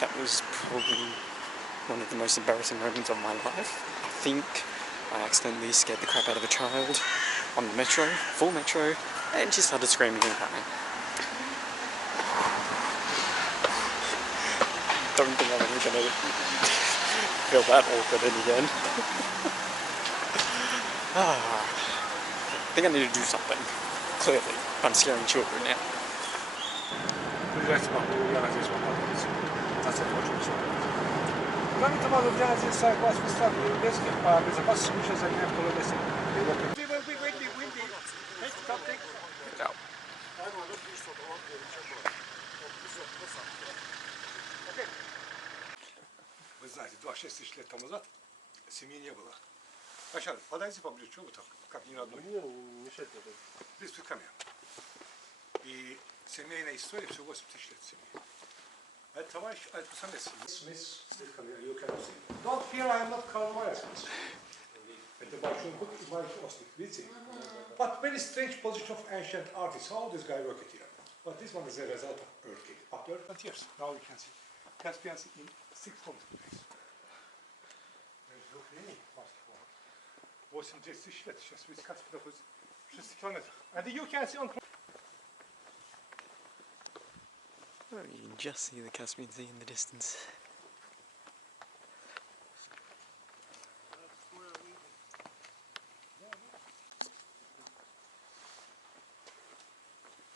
that was probably one of the most embarrassing moments of my life. I think I accidentally scared the crap out of a child on the metro, full metro, and she started screaming and crying. Don't think I'm ever gonna feel that awkward again. I think I need to do something, clearly. I'm scaring children now. Вы знаете, 26 лет тому назад семьи не было. Вначале, подойди поближе, чего вы так, как не родной? Не, мешать надо. Близко ко мне. И семейная история всего 8 тысяч лет семьи. Это товарищ, это самый Смис, you can see. Don't fear, I am not Karl Smith. Это большой бык и большой ослик, видите? But very strange position of ancient artists. How this guy worked here? But this one is a result of earthquake. After 20 years, now you can see. Caspian Sea in 600 days. 8 тысяч лет, сейчас ведь Каспий находится 6 километров. And you can see on... Oh, you can just see the Caspian Sea in the distance.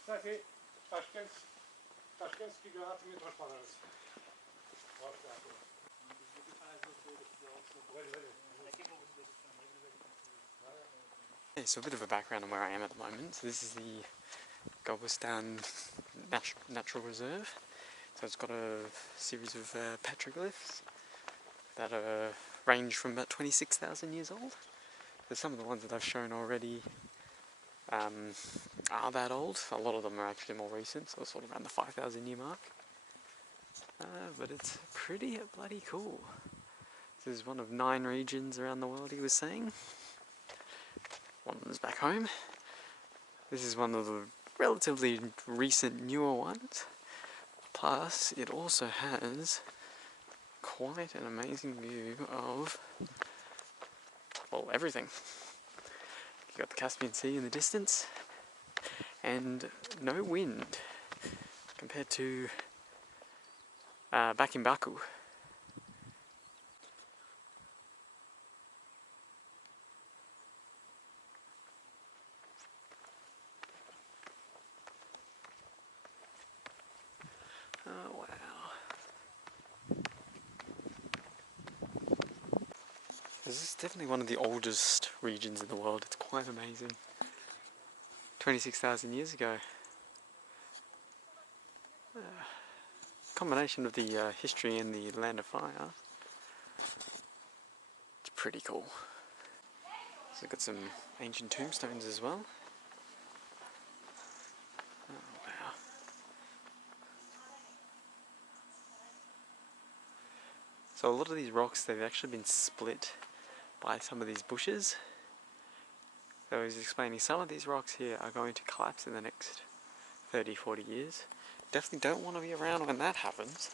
Кстати, Ташкентский гранат мне тоже понравился. Okay, so a bit of a background on where I am at the moment. So this is the Gobustan Natural Reserve. So it's got a series of petroglyphs that range from about 26,000 years old. So some of the ones that I've shown already are that old. A lot of them are actually more recent, so sort of around the 5,000 year mark. But it's pretty bloody cool. This is one of 9 regions around the world, he was saying. One of them is back home. This is one of the relatively recent newer ones. Plus, it also has quite an amazing view of, well, everything. You've got the Caspian Sea in the distance, and no wind compared to back in Baku. Oh wow. This is definitely one of the oldest regions in the world. It's quite amazing. 26,000 years ago. Combination of the history and the land of fire. It's pretty cool. So we've got some ancient tombstones as well. Oh wow. So a lot of these rocks, they've actually been split by some of these bushes. So he's explaining some of these rocks here are going to collapse in the next 30-40 years. Definitely don't want to be around when that happens.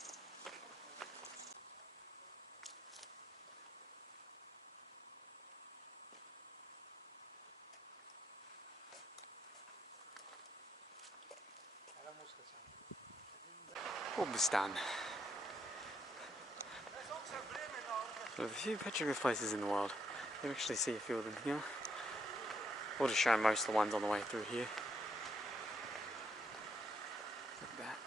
Gobustan. There's a few petroglyph places in the world. You can actually see a few of them here. We'll just show most of the ones on the way through here. Look at that.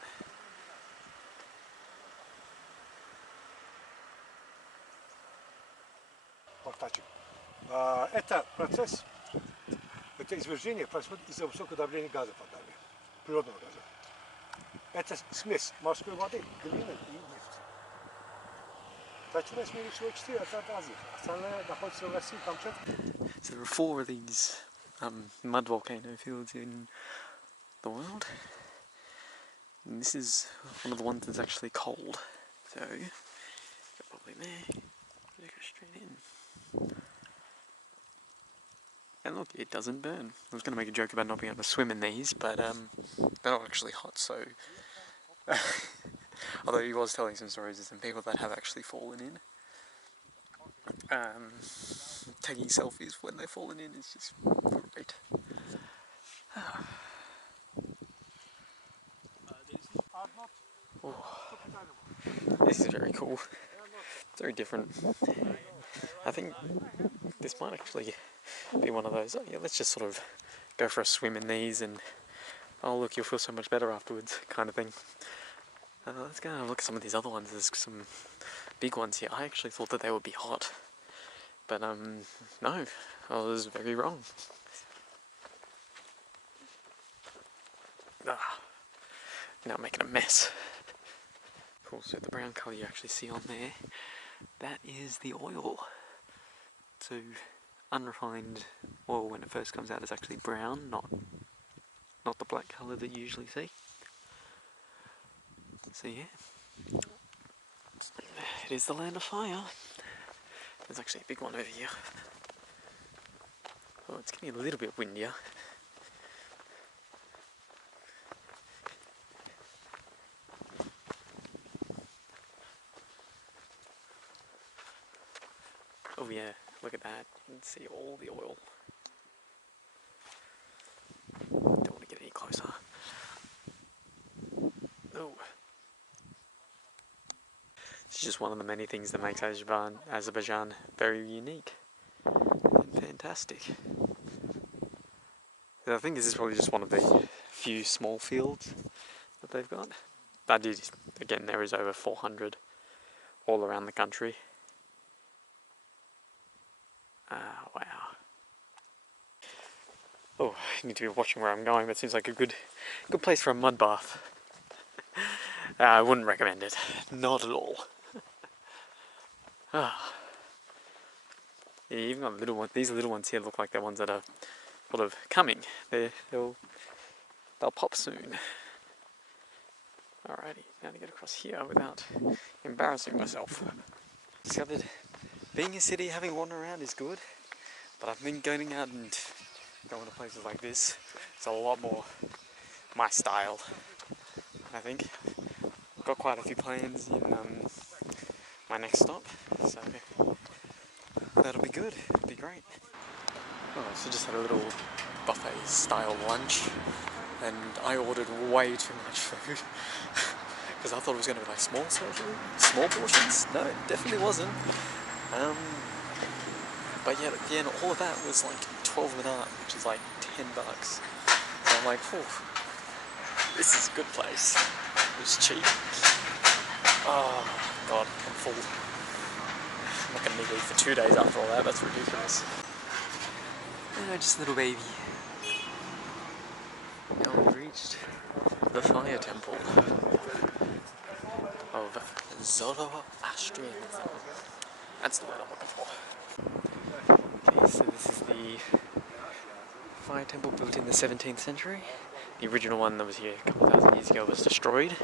Это процесс, это извержение происходит из-за высокого давления газа под нами, природного газа. Это смесь морской воды, глины и нефти. Причина мира всего 4, это от Азии. Остальное находится в России, Камчатке. So there are 4 of these mud volcano fields in the world. And this is one of the ones that's actually cold. So, probably there. Go straight in. And look, it doesn't burn. I was going to make a joke about not being able to swim in these, but they're not actually hot, so Although he was telling some stories of some people that have actually fallen in. Taking selfies when they've fallen in is just great. Oh, this is very cool. It's very different. I think this might actually be one of those, oh yeah, let's just sort of go for a swim in these and oh look, you'll feel so much better afterwards kind of thing. Let's go and have a look at some of these other ones. There's some big ones here. I actually thought that they would be hot. But no, I was very wrong. Now I'm making a mess. Cool, so the brown colour you actually see on there, that is the oil. So unrefined oil when it first comes out is actually brown, not the black colour that you usually see. So yeah, it is the land of fire. There's actually a big one over here. Oh, it's getting a little bit windier. Oh yeah, look at that. You can see all the oil. Don't want to get any closer. Oh. It's just one of the many things that makes Azerbaijan very unique and fantastic. I think this is probably just one of the few small fields that they've got. Again, there is over 400 all around the country. Wow. Oh, I need to be watching where I'm going. That seems like a good place for a mud bath. I wouldn't recommend it. Not at all. Yeah, even got little ones. These little ones here look like they're ones that are sort of coming. They'll pop soon. Alrighty, now to get across here without embarrassing myself. Discovered being a city, having wandered around is good, but I've been going out and going to places like this. It's a lot more my style, I think. Got quite a few plans in my next stop, so that'll be good. It'll be great. Oh, so just had a little buffet style lunch, and I ordered way too much food because I thought it was going to be like small portions. No, it definitely wasn't. But yet at the end, all of that was like 12 dinar, which is like $10. So I'm like, oh, this is a good place. It was cheap. Oh god, I'm full. I'm not going to need to eat for 2 days after all that. That's ridiculous. Just a little baby. Now we've reached the fire temple of Zoroastrianism. That's the word I'm looking for. Okay, so this is the fire temple built in the 17th century. The original one that was here a couple thousand years ago was destroyed.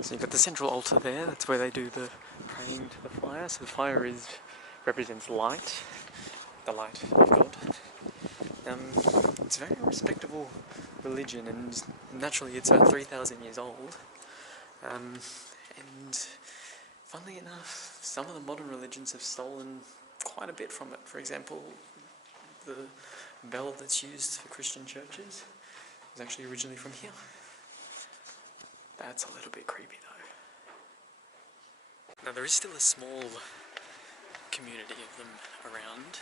So you've got the central altar there, that's where they do the praying to the fire. So the fire represents light, the light of God. It's a very respectable religion, and naturally it's about 3,000 years old. And funnily enough, some of the modern religions have stolen quite a bit from it. For example, the bell that's used for Christian churches was actually originally from here. That's a little bit creepy though. Now there is still a small community of them around.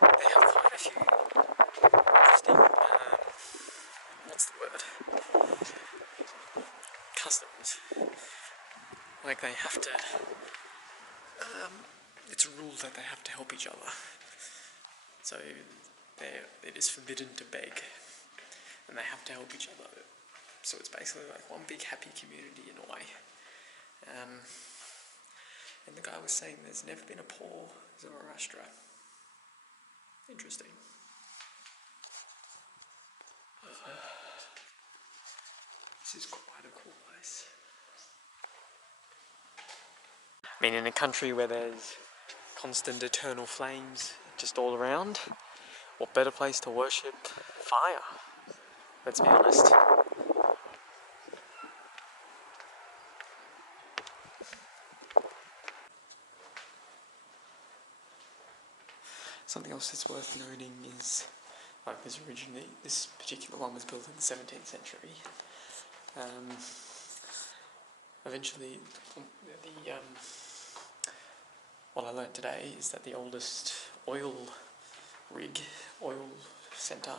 They have quite a few interesting, what's the word? Customs. Like they have to, it's a rule that they have to help each other. So it is forbidden to beg. And they have to help each other. So it's basically like one big happy community in a way. And the guy was saying there's never been a poor Zoroaster. Interesting. This is quite a cool place. I mean, in a country where there's constant eternal flames just all around, what better place to worship fire? Let's be honest. Something else that's worth noting is, like, this particular one was built in the 17th century. Eventually, what I learnt today is that the oldest oil centre,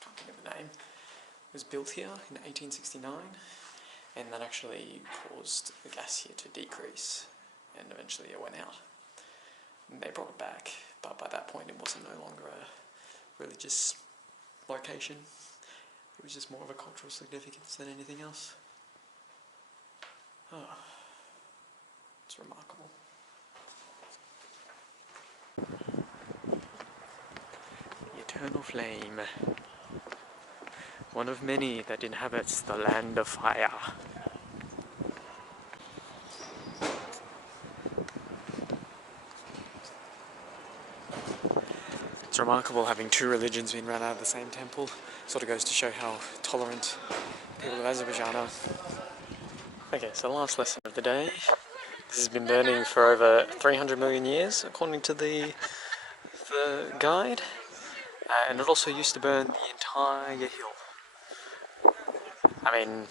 can't think of the name, was built here in 1869, and that actually caused the gas here to decrease, and eventually it went out. And they brought it back, but by that point it wasn't no longer a religious location. It was just more of a cultural significance than anything else. Oh, it's remarkable. The eternal flame. One of many that inhabits the land of fire. It's remarkable having two religions being run out of the same temple. Sort of goes to show how tolerant people of Azerbaijan are. Okay, so the last lesson of the day. This has been burning for over 300 million years, according to the guide. And it also used to burn the entire hill. I mean,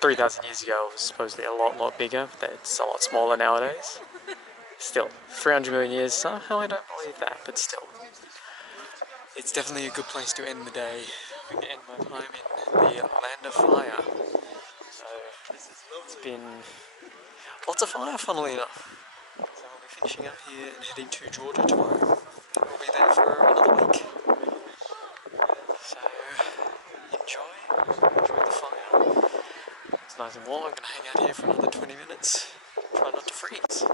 3,000 years ago it was supposedly a lot bigger, but it's a lot smaller nowadays. Still, 300 million years, somehow I don't believe that, but still. It's definitely a good place to end the day. I can end my time in the land of fire. So, it's been lots of fire, funnily enough. So I'll be finishing up here and heading to Georgia tomorrow. We'll be there for another week. So, enjoy the fire. It's nice and warm. I'm going to hang out here for another 20 minutes. Try not to freeze.